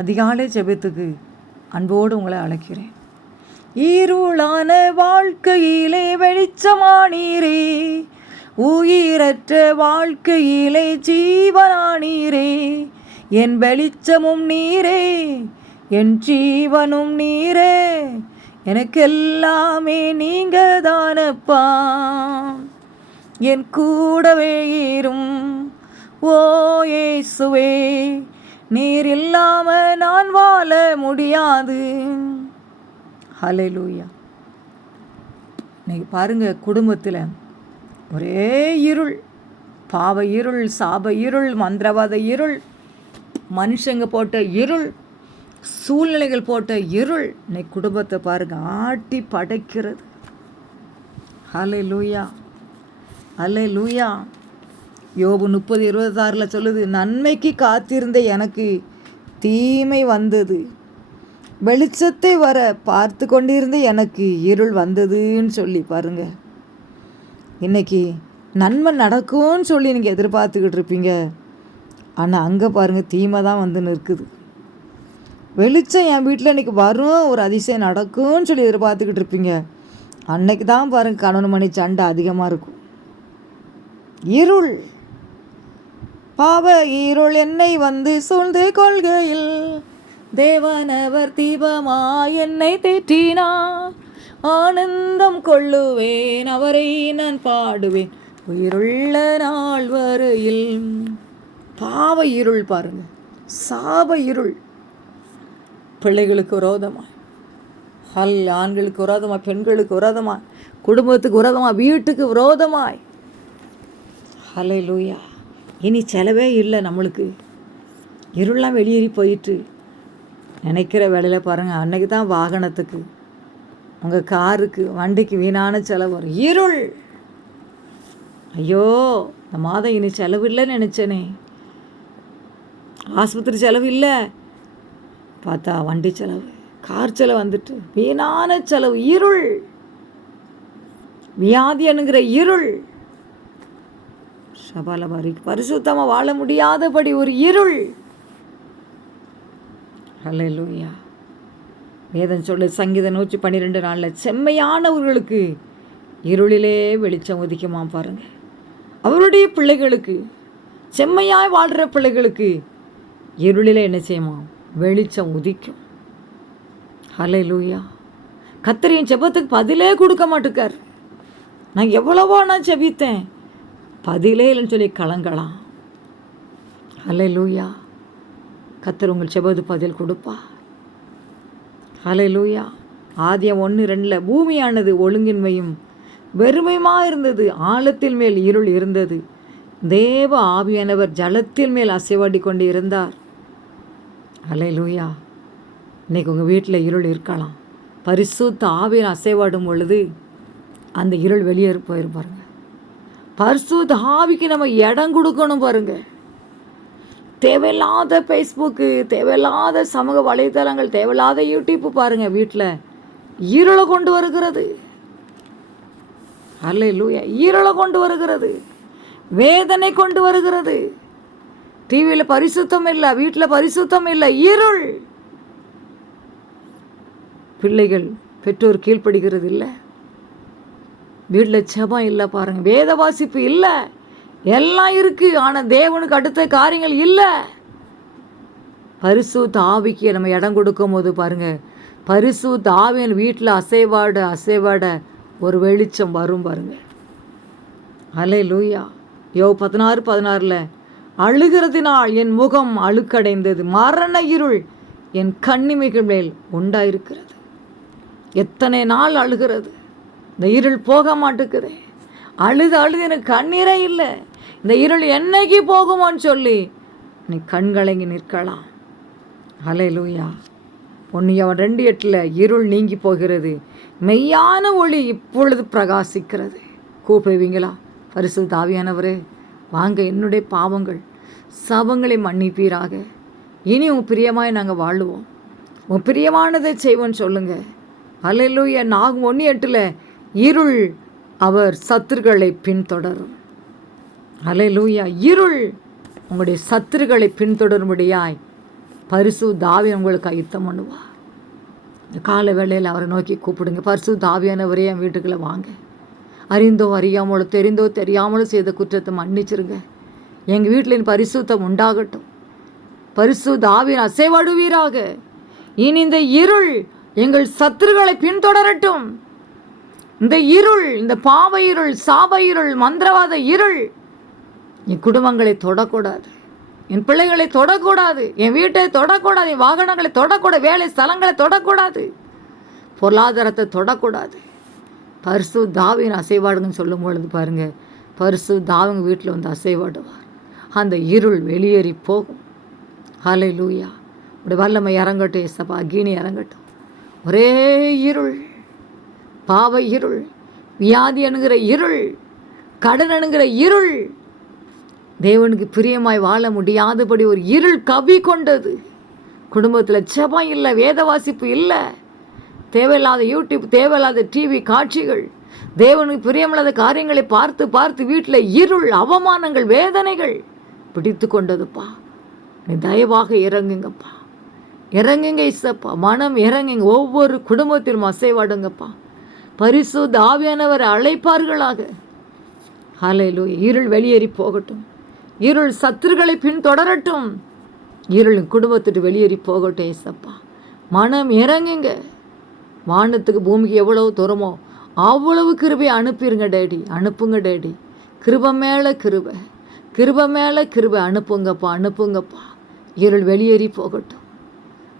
அதிகாலை ஜெபத்துக்கு அன்போடு உங்களை அழைக்கிறேன். இருளான வாழ்க்கையிலே வெளிச்சமானீரே உயிரற்ற வாழ்க்கையிலே ஜீவனானீரே என் வெளிச்சமும் நீரே என் ஜீவனும் நீரே எனக்கெல்லாமே நீங்க தானப்பா என் கூடவே இரும் ஓ இயேசுவே நீர் இல்லாம நான் வாழ முடியாது. ஹalleluya இன்னைக்கு பாருங்க குடும்பத்தில் ஒரே இருள். பாவ இருள் சாப இருள் மந்திரவாத இருள் மனுஷங்க போட்ட இருள் சூழ்நிலைகள் போட்ட இருள் இன்னைக்கு குடும்பத்தை பாருங்க ஆட்டி படைக்கிறது. ஹலே லூயா ஹலே லூயா யோபு முப்பது இருபத்தாறில் சொல்லுது நன்மைக்கு காத்திருந்த எனக்கு தீமை வந்தது. வெளிச்சத்தை வர பார்த்து கொண்டிருந்த எனக்கு இருள் வந்ததுன்னு சொல்லி பாருங்க. இன்னைக்கு நன்மை நடக்கும்னு சொல்லி நீங்கள் எதிர்பார்த்துக்கிட்டு இருப்பீங்க. ஆனால் அங்கே பாருங்கள் தீமை தான் வந்து நிற்குது. வெளிச்சம் என் வீட்டில் இன்னைக்கு வரும் ஒரு அதிசயம் நடக்கும்னு சொல்லி எதிர்பார்த்துக்கிட்டு இருப்பீங்க. அன்னைக்கு தான் பாருங்கள் கணவன் மணி சண்டை அதிகமாக இருக்கும். இருள் பாவ இருள் என்னை வந்து சூழ்ந்து கொள்கையில். தேவனவர் தீபமா என்னை தேற்றினார். ஆனந்தம் கொள்ளுவேன் அவரை நான் பாடுவேன். உயிருள்ள நாள் வரையில். பாவ இருள் பாருங்க. சாப இருள். பிள்ளைகளுக்கு விரோதமாய் ஹல் ஆண்களுக்கு விரோதமாய் பெண்களுக்கு விரோதமாய் குடும்பத்துக்கு விரோதமாய் வீட்டுக்கு விரோதமாய் ஹலை லூயா இனி செலவே இல்லை நம்மளுக்கு. இருளெலாம் வெளியேறி போயிட்டு நினைக்கிற வேலையில் பாருங்கள் அன்னைக்கு தான் வாகனத்துக்கு உங்கள் காருக்கு வண்டிக்கு வீணான செலவு வரும். இருள்! ஐயோ இந்த மாதம் இனி செலவு இல்லைன்னு நினச்சேனே. ஆஸ்பத்திரி செலவு இல்லை. பார்த்தா வண்டி செலவு கார் செலவு வந்துட்டு வீணான செலவு. இருள்! வியாதி என்கிற இருள்! சபால சபாலபாரி பரிசுத்தமாக வாழ முடியாதபடி ஒரு இருள். ஹalleluya. வேதம் சொல்லு சங்கீத நூற்றி பன்னிரெண்டு நாளில் செம்மையானவர்களுக்கு இருளிலே வெளிச்சம் உதிக்குமா பாருங்க. அவருடைய பிள்ளைகளுக்கு செம்மையாய் வாழ்கிற பிள்ளைகளுக்கு இருளிலே என்ன செய்யுமா வெளிச்சம் உதிக்கும். ஹலே லூயா கத்தரியின் செபத்துக்கு பதிலே கொடுக்க மாட்டேக்கார். நான் எவ்வளவோ நான் செபித்தேன் பதிலே இல்லைன்னு சொல்லி கலங்கலாம். அலை லூயா கத்தர் உங்கள் செபது பதில் கொடுப்பா. அலை லூயா ஆதியம் ஒன்று ரெண்டில் பூமியானது ஒழுங்கின்மையும் வெறுமையுமாக இருந்தது ஆழத்தில் மேல் இருள் இருந்தது. தேவ ஆவியானவர் ஜலத்தின் மேல் அசைவாடி கொண்டு இருந்தார். அலை லூயா இன்னைக்கு உங்கள் வீட்டில் இருள் இருக்கலாம். பரிசுத்த ஆவியில் அசைவாடும் பொழுது அந்த இருள் வெளியே போயிருப்பாருங்க பாருங்க பரிசுத்த ஆவிக்கு நம்ம இடம் கொடுக்கணும் பாருங்க. தேவையில்லாத ஃபேஸ்புக்கு தேவையில்லாத சமூக வலைத்தளங்கள் தேவையில்லாத யூடியூப் பாருங்க வீட்டில் ஈரலை கொண்டு வருகிறது. அல்ல லூயா ஈரலை கொண்டு வருகிறது. வேதனை கொண்டு வருகிறது. டிவியில் பரிசுத்தம் இல்லை வீட்டில் பரிசுத்தம் இல்லை இருள். பிள்ளைகள் பெற்றோர் கீழ்ப்படுகிறது இல்லை. வீட்டில் செபம் இல்லை பாருங்கள் வேத வாசிப்பு இல்லை. எல்லாம் இருக்குது ஆனால் தேவனுக்கு அடுத்த காரியங்கள் இல்லை. பரிசு தாவிக்கு நம்ம இடம் கொடுக்கும் போது பாருங்கள் பரிசு தாவியன் வீட்டில் அசைவாட அசைவாட ஒரு வெளிச்சம் வரும் பாருங்கள் அலே லூயா யோ பதினாறு பதினாறில் அழுகிறதினால் என் முகம் அழுக்கடைந்தது. மரண இருள் என் கண்ணிமைகள் மேல் உண்டாயிருக்கிறது. எத்தனை நாள் அழுகிறது? இந்த இருள் போக மாட்டேக்குது அழுது அழுது எனக்கு கண்ணீரே இல்லை. இந்த இருள் என்னைக்கு போகுமான்னு சொல்லி நீ கண்கலங்கி நிற்கலாம். அலை லூயா பொன்னியவன் ரெண்டு எட்டில் இருள் நீங்கி போகிறது. மெய்யான ஒளி இப்பொழுது பிரகாசிக்கிறது. கூப்பிடுவீங்களா? பரிசு தாவியானவரே வாங்க என்னுடைய பாவங்கள் சபங்களை மன்னிப்பீராக. இனி உன் பிரியமாய் நாங்கள் வாழுவோம். உன் பிரியமானதை செய்வோன்னு சொல்லுங்க. அலையிலூய நாகும் ஒன்று எட்டில் இருள் அவர் சத்துருக்களை பின்தொடரும். அலையலூயா. இருள் உங்களுடைய சத்துருக்களை பின்தொடரும்படியாய் பரிசு தாவி உங்களுக்கு அயுத்தம் பண்ணுவார். இந்த கால வேளையில் அவரை நோக்கி கூப்பிடுங்க. பரிசு தாவியானவரே என் வீட்டுக்குள்ளே வாங்க. அறிந்தோ அறியாமலோ தெரிந்தோ தெரியாமலோ செய்த குற்றத்தை மன்னிச்சிருங்க. எங்கள் வீட்டில் பரிசுத்தம் உண்டாகட்டும். பரிசு தாவின் அசைவாடுவீராக. இனி இந்த இருள் எங்கள் சத்துருக்களை பின்தொடரட்டும். இந்த இருள் இந்த பாவ இருள் சாப இருள் மந்திரவாத இருள் என் குடும்பங்களை தொடக்கூடாது. என் பிள்ளைகளை தொடக்கூடாது. என் வீட்டை தொடக்கூடாது. என் வாகனங்களை தொடக்கூடாது. வேலை ஸ்தலங்களை தொடக்கூடாது. பொருளாதாரத்தை தொடக்கூடாது. பரிசு தாவின் அசைவாடுங்கன்னு சொல்லும் பொழுது பாருங்க பரிசு தாவிங்க வீட்டில் வந்து அசைவாடுவார். அந்த இருள் வெளியேறி போகும். ஹலை லூயா உடைய வல்லமை இறங்கட்டும் ஏசப்பா. அக்னி இறங்கட்டும். ஒரே இருள். பாவ இருள் வியாதி அணுகிற இருள் கடன் அணுகிற இருள். தேவனுக்கு பிரியமாய் வாழ முடியாதபடி ஒரு இருள் கவி கொண்டது. குடும்பத்தில் செபம் இல்லை வேத வாசிப்பு இல்லை. தேவையில்லாத யூடியூப் தேவையில்லாத டிவி காட்சிகள். தேவனுக்கு பிரியமில்லாத காரியங்களை பார்த்து பார்த்து வீட்டில் இருள் அவமானங்கள் வேதனைகள் பிடித்து கொண்டதுப்பா. நீ தயவாக இறங்குங்கப்பா. இறங்குங்க இசப்பா மனம் இறங்குங்க. ஒவ்வொரு குடும்பத்திலும் அசைவாடுங்கப்பா. பரிசு தாவியானவர் அழைப்பார்களாக. ஹலையிலோ இருள் வெளியேறி போகட்டும். இருள் சத்துருக்களை பின்தொடரட்டும். இருள் குடும்பத்துட்டு வெளியேறி போகட்டும் ஏசப்பா. மனம் இறங்குங்க. வானத்துக்கு பூமிக்கு எவ்வளவு தூரமோ அவ்வளவு கிருபை அனுப்பிடுங்க டேடி. அனுப்புங்க டேடி. கிருப மேலே கிருபை. கிருப மேலே கிருபை அனுப்புங்கப்பா அனுப்புங்கப்பா. இருள் வெளியேறி போகட்டும்.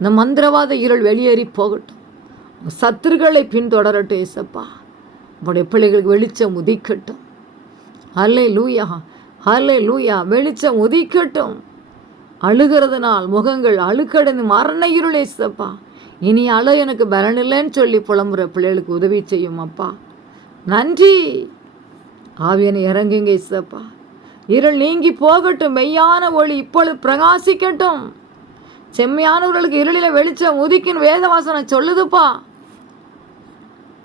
இந்த மந்திரவாத இருள் வெளியேறி போகட்டும். சத்துருக்களை பின்தொடரட்டும் ஏசப்பா. உங்களுடைய பிள்ளைகளுக்கு வெளிச்சம் உதிக்கட்டும். அல்லை லூயா அல்லை லூயா வெளிச்சம் உதிக்கட்டும். அழுகிறதுனால் முகங்கள் அழுக்கடைந்து மரண இருள் ஏசப்பா. இனி அழ எனக்கு பலன் இல்லைன்னு சொல்லி புலம்புற பிள்ளைகளுக்கு உதவி செய்யும் அப்பா. நன்றி. ஆவியனை இறங்குங்க இசப்பா இருள் நீங்கி போகட்டும். மெய்யான ஒளி இப்பொழுது பிரகாசிக்கட்டும். செம்மையானவர்களுக்கு இருளில் வெளிச்சம் உதிக்கின் வேதவாசனை சொல்லுதுப்பா.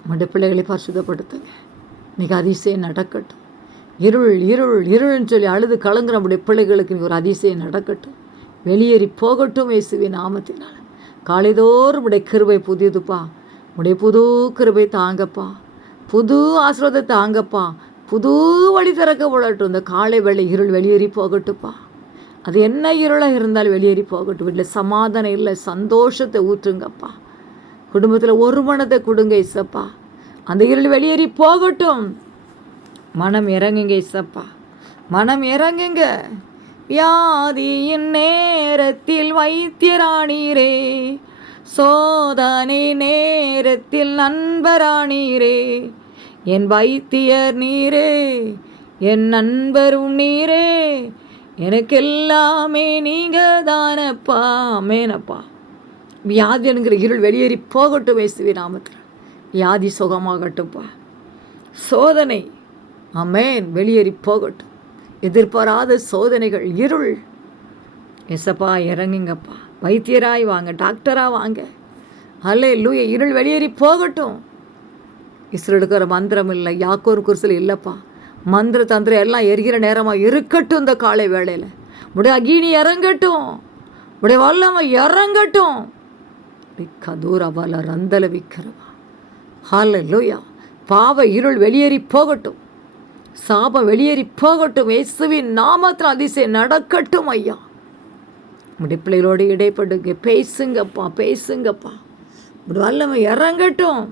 மண்ட பிள்ளைகளை பரிசுத்தப்படுத்துங்க இன்றைக்கி அதிசயம் நடக்கட்டும். இருள் இருள் இருள்னு சொல்லி அழுது கலங்குற நம்முடைய பிள்ளைகளுக்கு ஒரு அதிசயம் நடக்கட்டும். வெளியேறி போகட்டும் இயேசுவின் நாமத்தினால். காலைதோறும் உடைய கிருபை புதியதுப்பா. உடைய புது கிருபை தாங்கப்பா. புது ஆசீர்வாதத்தை தாங்கப்பா. புது வழி திறக்க விடட்டும் இந்த காலை வேளை இருள் வெளியேறி போகட்டும்ப்பா அது என்ன இருளாக இருந்தாலும் வெளியேறி போகட்டும். வீட்டில் சமாதானம் இல்லை. சந்தோஷத்தை ஊற்றுங்கப்பா. குடும்பத்தில் ஒரு மனத்தை கொடுங்க இசப்பா. அந்த இருள் வெளியேறி போகட்டும். மனம் இறங்குங்க இசப்பா. மனம் இறங்குங்க. வியாதியின் நேரத்தில் வைத்தியராணீரே சோதனை நேரத்தில் நண்பராணீரே என் வைத்தியர் நீரே. என் நண்பரும் நீரே. எனக்கு எல்லாமே நீங்க தானப்பா மேனப்பா. வியாதி என்கிற இருள் வெளியேறி போகட்டும் இயேசுவி நாமத்தில். வியாதி சுகமாகட்டும்ப்பா சோதனை அமேன் வெளியேறி போகட்டும். எதிர்பாராத சோதனைகள் இருள். எசப்பா இறங்குங்கப்பா. வைத்தியராய் வாங்க டாக்டராக வாங்க. அல்ல லூய இருள் வெளியேறி போகட்டும். இஸ்ரேலுக்கு ஒரு மந்திரம் இல்லை யாக்கோர் குருசல் இல்லைப்பா. மந்திர தந்திரம் எல்லாம் எரிகிற நேரமாக இருக்கட்டும் இந்த காலை வேளையில். உடைய அகினி இறங்கட்டும். உடைய வல்லமை இறங்கட்டும். கதூர பல ரந்தல விக்கிறவா ஹால பாவ இருள் வெளியேறி போகட்டும். சாபம் வெளியேறி போகட்டும். இயேசுவின் நாமத்தில் அதிசயம் நடக்கட்டும் ஐயா. உடைய பிள்ளைகளோடு இடைப்படுங்க. பேசுங்கப்பா பேசுங்கப்பா. ஒரு வல்லமை இறங்கட்டும்.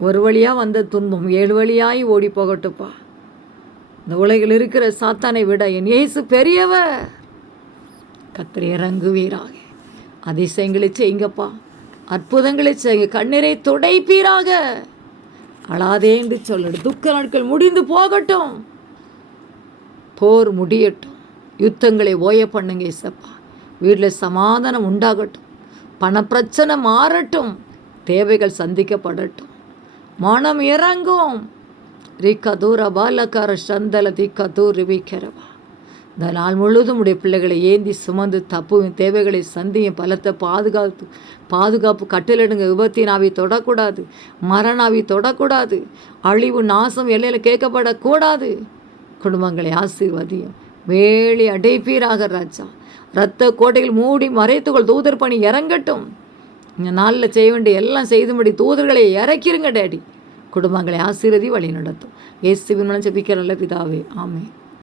ஒரு வழியாக வந்த துன்பம் ஏழு வழியாய் ஓடி போகட்டும்ப்பா. இந்த உலகில் இருக்கிற சாத்தானை விட என் இயேசு பெரியவர். கத்திரி இறங்குவீராக. அதிசயங்களை செய்யுங்கப்பா. அற்புதங்களை செய்யுங்க. கண்ணீரை துடைப்பீராக. அழாதே என்று சொல்லடு துக்க நாட்கள் முடிந்து போகட்டும். போர் முடியட்டும். யுத்தங்களை ஓய பண்ணுங்க இசப்பா. வீட்டில் சமாதானம் உண்டாகட்டும். பணப்பிரச்சனை மாறட்டும். தேவைகள் சந்திக்கப்படட்டும். மனம் இறங்கும். ரிக்கதூர பாலக்கார சந்தல திக்கதூர் விக்கிறவா இந்த நாள் முழுவதும் உடைய பிள்ளைகளை ஏந்தி சுமந்து தப்புவின் தேவைகளை சந்தியும் பலத்தை பாதுகாத்து பாதுகாப்பு கட்டிலிடுங்க. விபத்தினாவி தொடக்கூடாது. மரணாவி தொடக்கூடாது. அழிவு நாசம் எல்லையில் கேட்கப்படக்கூடாது. குடும்பங்களை ஆசீர்வதியும். வேலி அடைப்பீராக ராஜா. இரத்த கோட்டையில் மூடி மறைத்துக்கொள். தூதர் பணி இறங்கட்டும். இந்த நாளில் செய்ய வேண்டிய எல்லாம் செய்தும்படி தூதர்களை இறக்கிருங்க டேடி. குடும்பங்களை ஆசீர்வதி வழி நடத்தும் ஏசு மூலம் ஜெபிக்கிற நல்ல பிதாவே. ஆமே